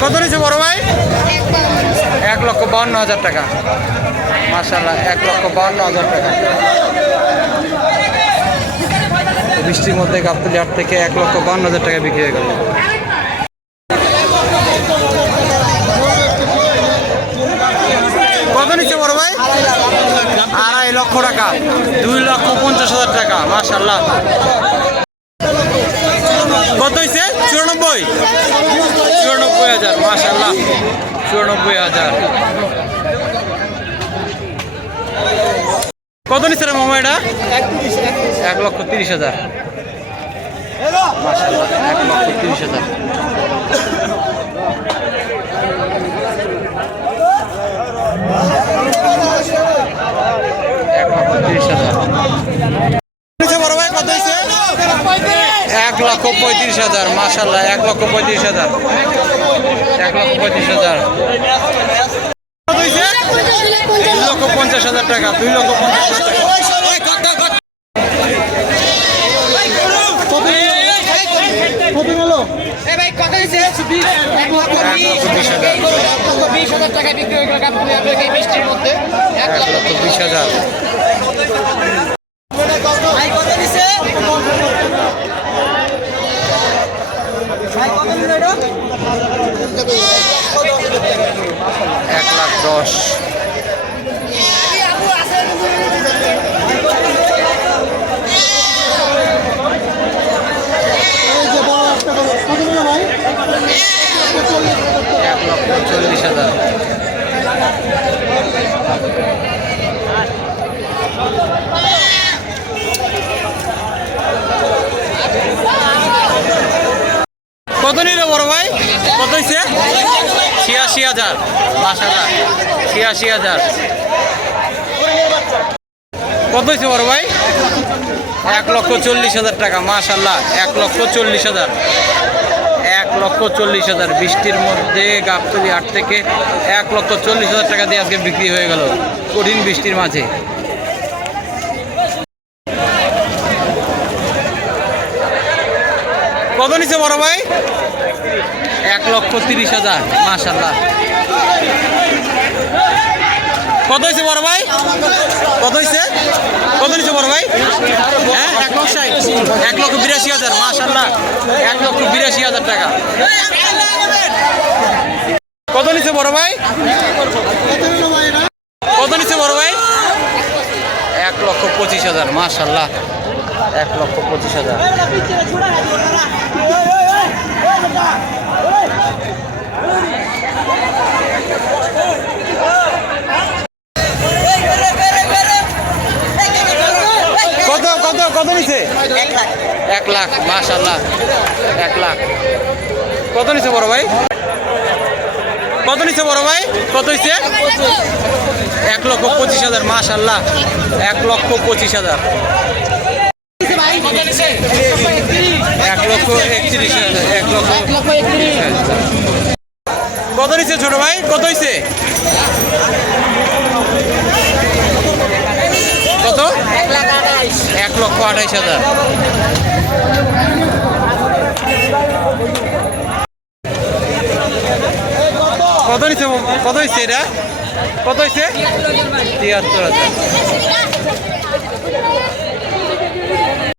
কত নিচ্ছে বড় ভাই? 1,52,000 টাকা। মাশাআল্লাহ 1,52,000 টাকা। বৃষ্টির মধ্যে গাবতলী হাট থেকে 1,52,000 টাকা বিক্রি হয়ে গেল। কত নিচ্ছে বড় ভাই? 2.5 লক্ষ টাকা। 2,50,000 টাকা। মাশাআল্লাহ। কত হয়েছে? 94? 94,000। মাশাআল্লাহ 94,000। কত নিচ্ছে রে মামা এটা? 1,30,000। মাশাআল্লাহ 1,30,000। বড় ভাই কত হয়েছে? 1,35,000। মাশাআল্লাহ 1,35,000। 1,35,000। কত হয়েছে? 2,50,000 টাকা। 2,50,000 টাকা। টাকা বিক্রি হয়ে গেল এই বৃষ্টির মধ্যে। 1,20,000। এক লাখ 10। $1,40,000। কত নিল বড় ভাই? কত হয়েছে? 86,000। মাশাআল্লাহ 86,000। কত হয়েছে বড় ভাই? 1,40,000 টাকা। মাশাআল্লাহ 1,40,000। 1,40,000। বৃষ্টির মধ্যে গাবতলী হাট থেকে 1,40,000 টাকা দিয়ে আজকে বিক্রি হয়ে গেল কঠিন বৃষ্টির মাঝে। কত নিচ্ছে বড় ভাই? 1,30,000। মাশাআল্লাহ। কত হয়েছে বড় ভাই? কত হয়েছে? কত নিচ্ছে বড় ভাই? হ্যাঁ 1,60,000। 1,82,000। মাশাআল্লাহ 1,82,000 টাকা। কত নিচ্ছে বড় ভাই? কত নিচ্ছে বড় ভাই? 1,25,000। মাশাআল্লাহ 1,25,000। কত নিছে? 1 লাখ। মাশাআল্লাহ 1 লাখ। কত নিছে বড় ভাই? কত নিছে বড় ভাই? কত হইছে? 1,25,000। মাশাআল্লাহ 1,25,000। 1,31,000। কত নিছে ছোট ভাই? কত হইছে? কত? 1,28,000। কত নিচ্ছে? কত হয়েছে এটা? কত হয়েছে? 73,000।